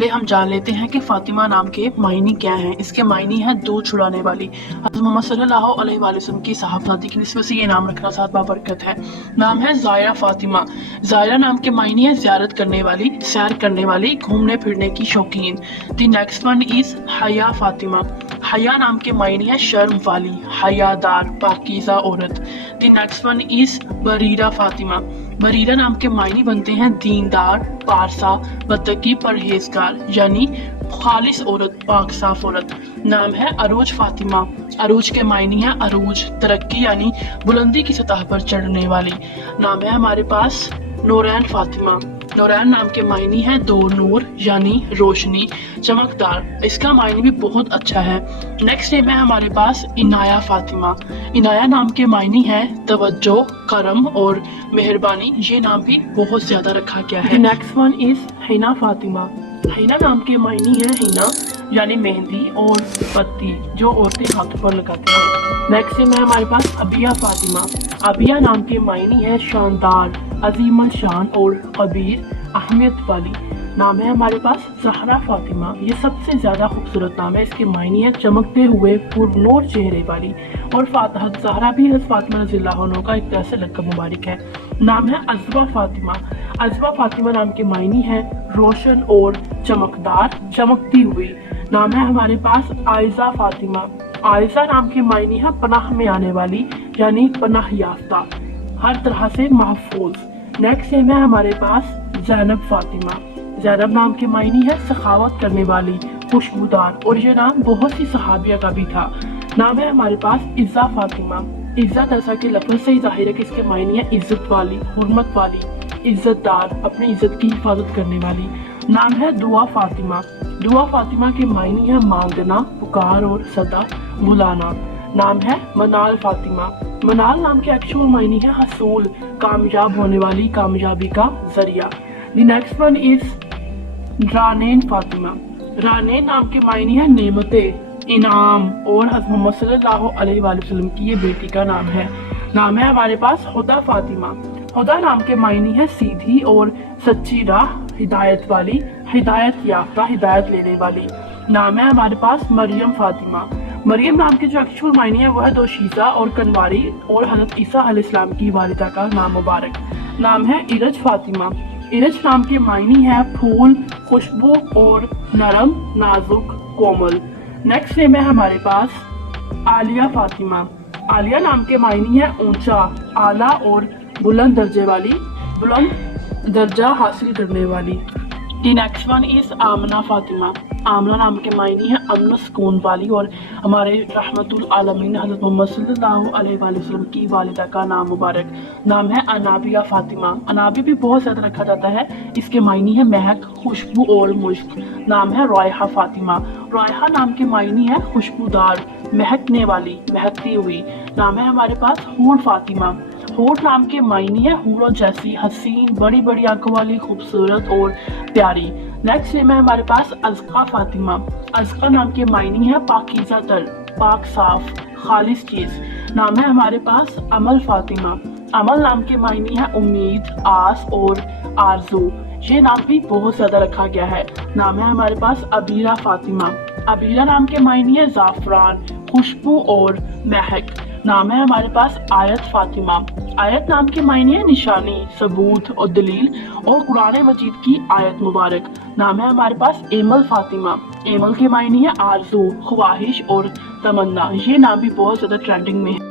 پہلے ہم جان لیتے ہیں کہ فاطمہ نام کے معنی کیا ہیں۔ اس کے معنی ہے دودھ چھڑانے والی۔ حضرت محمد صلی اللہ علیہ وآلہ وسلم کی صحابزادی کی نسبت سے یہ نام رکھنا ساتھ بابرکت ہے۔ نام ہے زائرہ فاطمہ۔ زائرہ نام کے معنی ہے زیارت کرنے والی، سیر کرنے والی، گھومنے پھرنے کی شوقین۔ دی نیکسٹ ون از حیا فاطمہ۔ حیا نام کے معنی ہے شرم والی، حیا دار، پاکیزہ عورت۔ دی نیکسٹ ون از بریرہ فاطمہ۔ بریرہ نام کے معنی بنتے ہیں دیندار، پارسا، متقی، پرہیزگار، یعنی خالص عورت، پاک صاف عورت۔ نام ہے عروج فاطمہ۔ عروج کے معنی ہے عروج، ترقی یعنی بلندی کی سطح پر چڑھنے والی۔ نام ہے ہمارے پاس نورین فاطمہ۔ نورین نام کے معنی ہے دو نور یعنی روشنی، چمکدار۔ اس کا معنی بھی بہت اچھا ہے۔ نیکسٹ نیم ہے ہمارے پاس عنایہ فاطمہ۔ عنایہ نام کے معنی ہے توجہ، کرم اور مہربانی۔ یہ نام بھی بہت زیادہ رکھا گیا ہے۔ نیکسٹ ون از حنا فاطمہ۔ حنا نام کے معنی ہے حنا یعنی مہندی اور پتی جو عورتیں ہاتھوں پر لگاتی ہیں۔ نیکسٹ نیم ہے ہمارے پاس ابیہ فاطمہ۔ ابیہ نام کے معنی ہے شاندار، عظیم الشان اور کبیر، اہمیت والی۔ نام ہے ہمارے پاس زہرا فاطمہ۔ یہ سب سے زیادہ خوبصورت نام ہے۔ اس کے معنی ہے چمکتے ہوئے پر نور چہرے والی، اور حضرت زہرا بھی حضرت فاطمہ رضی اللہ عنہ کا ایک طرح سے لقب مبارک ہے۔ نام ہے عذبہ فاطمہ۔ عذبہ فاطمہ نام کے معنی ہے روشن اور چمکدار، چمکتی ہوئی۔ نام ہے ہمارے پاس عائزہ فاطمہ۔ عائزہ نام کے معنی ہے پناہ میں آنے والی، یعنی پناہ یافتہ، ہر طرح سے محفوظ۔ نیکسٹ نیم ہے ہمارے پاس زینب فاطمہ۔ زینب نام کے معنی ہے سخاوت کرنے والی، خوشبودار، اور یہ نام بہت سی صحابیہ کا بھی تھا۔ نام ہے ہمارے پاس عزہ فاطمہ۔ عزہ جیسا کہ لفظ سے ہی ظاہر ہے کہ اس کے معنی ہے عزت والی، حرمت والی، عزت دار، اپنی عزت کی حفاظت کرنے والی۔ نام ہے دعا فاطمہ۔ دعا فاطمہ کے معنی ہے مانگنا، پکار اور صدا، بلانا۔ نام ہے منال فاطمہ۔ منال نام کے ایکچوئل معنی ہے حصول، کامیاب ہونے والی، کامیابی کا ذریعہ۔ The next one is Ranin Fatima. Ranin نام کے معنی ہے نعمتیں، انعام، اور حضرت محمد صلی اللہ علیہ وآلہ وسلم کی یہ بیٹی کا نام ہے۔ نام ہے ہمارے پاس ہدیٰ فاطمہ۔ ہدیٰ نام کے معنی ہے سیدھی اور سچی راہ، ہدایت والی، ہدایت یافتہ، ہدایت لینے والی۔ نام ہے ہمارے پاس مریم فاطمہ۔ مریم نام کے جو ایکچوئل معنی ہے وہ ہے دوشیزہ اور کنواری، اور حضرت عیسیٰ علیہ السلام کی والدہ کا نام مبارک۔ نام ہے ارج فاطمہ۔ ارج نام کے معنی ہے پھول، خوشبو اور نرم، نازک، کومل۔ نیکسٹ نیم ہے ہمارے پاس عالیہ فاطمہ۔ عالیہ نام کے معنی ہے اونچا، اعلیٰ اور بلند درجے والی، بلند درجہ حاصل کرنے والی۔ The next one is Amna Fatima. Amna نام کے معنی ہے امن و سکون والی، اور ہمارے رحمت العالمین حضرت محمد صلی اللہ علیہ وآلہ وسلم کی والدہ کا نام مبارک۔ نام ہے انابیہ فاطمہ۔ انابیہ بھی بہت زیادہ رکھا جاتا ہے۔ اس کے معنی ہے مہک، خوشبو اور مشک۔ نام ہے رائحہ فاطمہ۔ رائحہ نام کے معنی ہے خوشبودار، مہکنے والی، مہکتی ہوئی۔ نام ہے ہمارے پاس حور فاطمہ۔ حور نام کے معنی ہے حوروں جیسی، حسین، بڑی بڑی آنکھوں والی، خوبصورت اور پیاری۔ نیکسٹ نیم ہے ہمارے پاس ازکیٰ فاطمہ۔ ازکیٰ نام کے معنی ہے پاکیزہ تر، پاک صاف، خالص چیز۔ نام ہے ہمارے پاس امل فاطمہ۔ امل نام کے معنی ہے امید، آس اور آرزو۔ یہ نام بھی بہت زیادہ رکھا گیا ہے۔ نام ہے ہمارے پاس عبیرہ فاطمہ۔ عبیرہ نام کے معنی ہے زعفران، خوشبو اور مہک۔ نام ہے ہمارے پاس آیت فاطمہ۔ آیت نام کے معنی ہے نشانی، ثبوت اور دلیل، اور قرآن مجید کی آیت مبارک۔ نام ہے ہمارے پاس ایمل فاطمہ۔ ایمل کے معنی ہے آرزو، خواہش اور تمنا۔ یہ نام بھی بہت زیادہ ٹرینڈنگ میں ہے۔